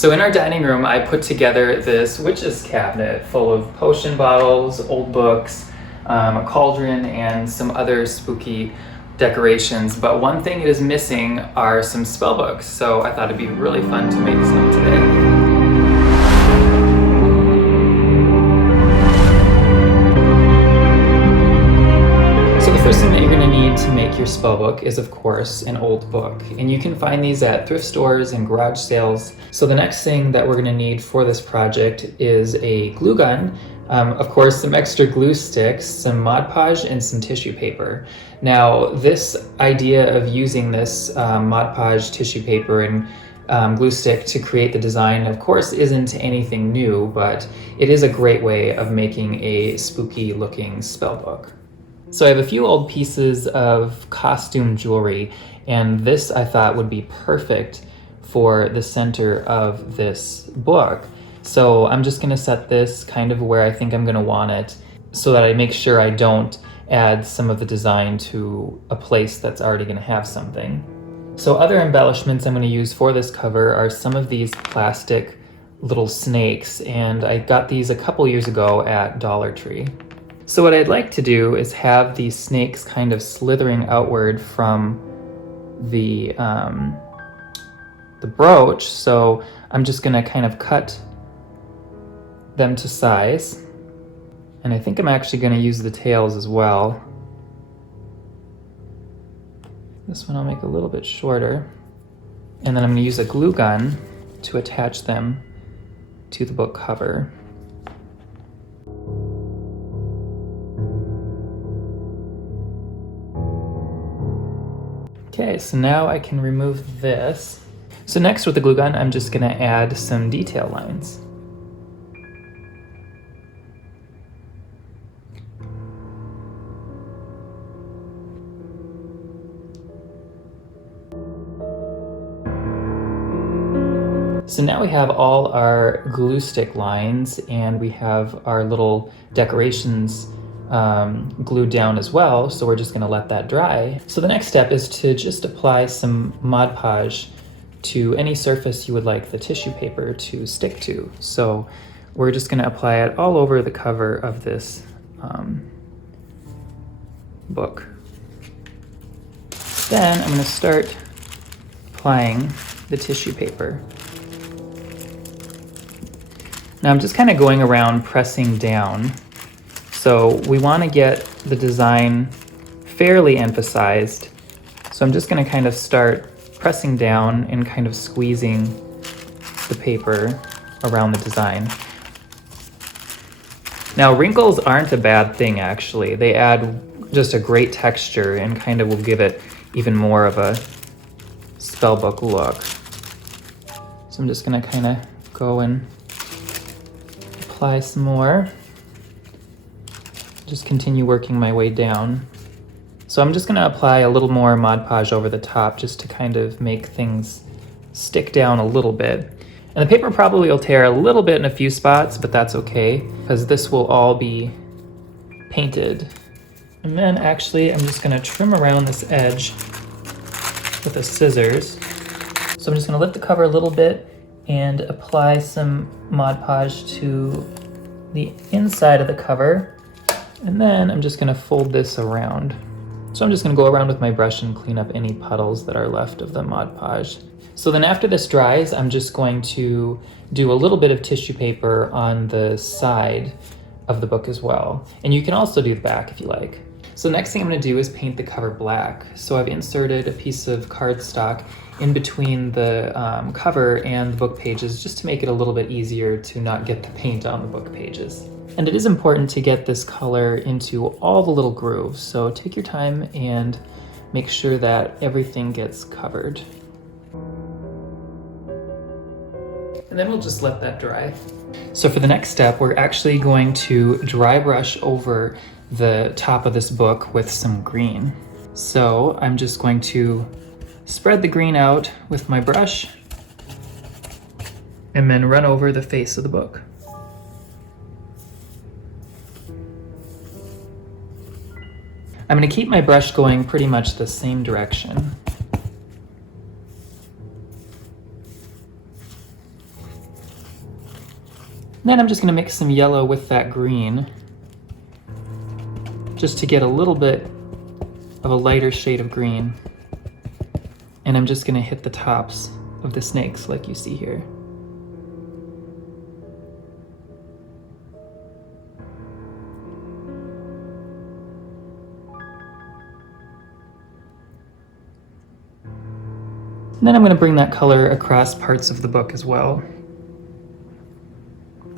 So in our dining room, I put together this witch's cabinet full of potion bottles, old books, a cauldron, and some other spooky decorations. But one thing it is missing are some spell books. So I thought it'd be really fun to make some today. First thing that you're going to need to make your spellbook is, of course, an old book. And you can find these at thrift stores and garage sales. So the next thing that we're going to need for this project is a glue gun, of course, some extra glue sticks, some Mod Podge, and some tissue paper. Now, this idea of using this Mod Podge, tissue paper, and glue stick to create the design, of course, isn't anything new, but it is a great way of making a spooky looking spellbook. So I have a few old pieces of costume jewelry, and this I thought would be perfect for the center of this book. So I'm just going to set this kind of where I think I'm going to want it so that I make sure I don't add some of the design to a place that's already going to have something. So other embellishments I'm going to use for this cover are some of these plastic little snakes, and I got these a couple years ago at Dollar Tree. So what I'd like to do is have these snakes kind of slithering outward from the brooch. So I'm just going to kind of cut them to size. And I think I'm actually going to use the tails as well. This one I'll make a little bit shorter. And then I'm going to use a glue gun to attach them to the book cover. Okay, so now I can remove this. So next with the glue gun, I'm just going to add some detail lines. So now we have all our glue stick lines, and we have our little decorations glued down as well, so we're just going to let that dry. So the next step is to just apply some Mod Podge to any surface you would like the tissue paper to stick to. So we're just going to apply it all over the cover of this book. Then I'm going to start applying the tissue paper. Now I'm just kind of going around pressing down. So we want to get the design fairly emphasized. So I'm just going to kind of start pressing down and kind of squeezing the paper around the design. Now wrinkles aren't a bad thing actually. They add just a great texture and kind of will give it even more of a spellbook look. So I'm just going to kind of go and apply some more. Just continue working my way down. So I'm just going to apply a little more Mod Podge over the top just to kind of make things stick down a little bit. And the paper probably will tear a little bit in a few spots, but that's okay because this will all be painted. And then actually I'm just going to trim around this edge with the scissors. So I'm just going to lift the cover a little bit and apply some Mod Podge to the inside of the cover. And then I'm just going to fold this around. So I'm just going to go around with my brush and clean up any puddles that are left of the Mod Podge. So then after this dries, I'm just going to do a little bit of tissue paper on the side of the book as well. And you can also do the back if you like. So next thing I'm going to do is paint the cover black. So I've inserted a piece of cardstock in between the cover and the book pages just to make it a little bit easier to not get the paint on the book pages. And it is important to get this color into all the little grooves, so take your time and make sure that everything gets covered. And then we'll just let that dry. So for the next step, we're actually going to dry brush over the top of this book with some green. So I'm just going to spread the green out with my brush and then run over the face of the book. I'm going to keep my brush going pretty much the same direction. then I'm just gonna mix some yellow with that green, just to get a little bit of a lighter shade of green. And I'm just gonna hit the tops of the snakes like you see here. And then I'm going to bring that color across parts of the book as well.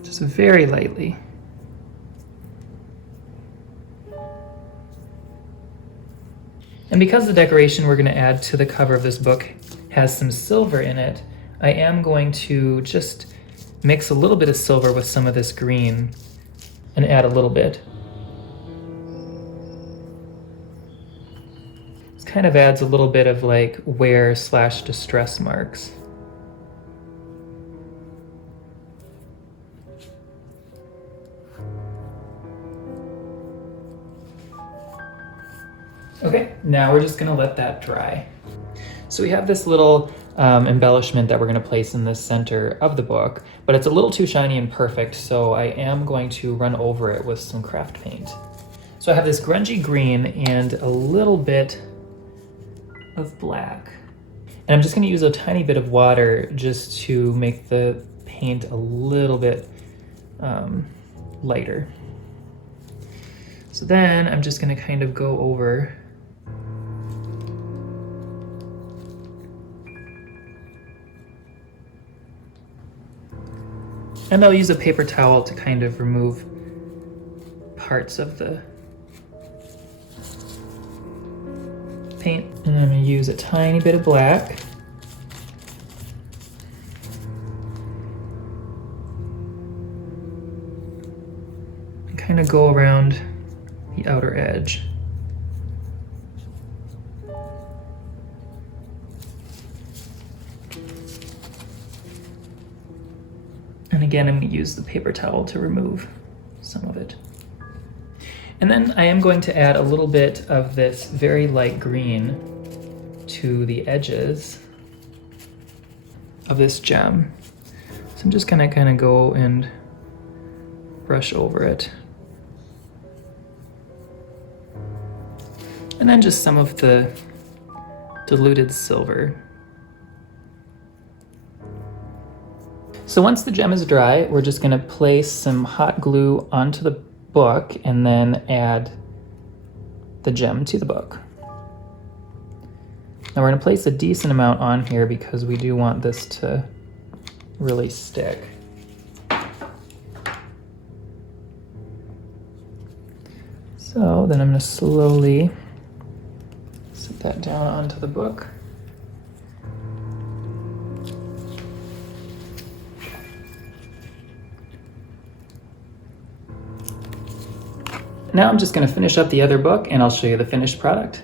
Just very lightly. And because the decoration we're going to add to the cover of this book has some silver in it, I am going to just mix a little bit of silver with some of this green and add a little bit. Kind of adds a little bit of like wear/distress marks. Okay, now we're just gonna let that dry. So we have this little embellishment that we're gonna place in the center of the book, but it's a little too shiny and perfect, so I am going to run over it with some craft paint. So I have this grungy green and a little bit of black. And I'm just going to use a tiny bit of water just to make the paint a little bit lighter. So then I'm just going to kind of go over and I'll use a paper towel to kind of remove parts of the paint. And I'm going to use a tiny bit of black. And kind of go around the outer edge. And again, I'm going to use the paper towel to remove some of it. And then I am going to add a little bit of this very light green to the edges of this gem. So I'm just gonna kind of go and brush over it. And then just some of the diluted silver. So once the gem is dry, we're just gonna place some hot glue onto the book and then add the gem to the book. Now we're going to place a decent amount on here because we do want this to really stick. So then I'm going to slowly set that down onto the book. Now I'm just going to finish up the other book and I'll show you the finished product.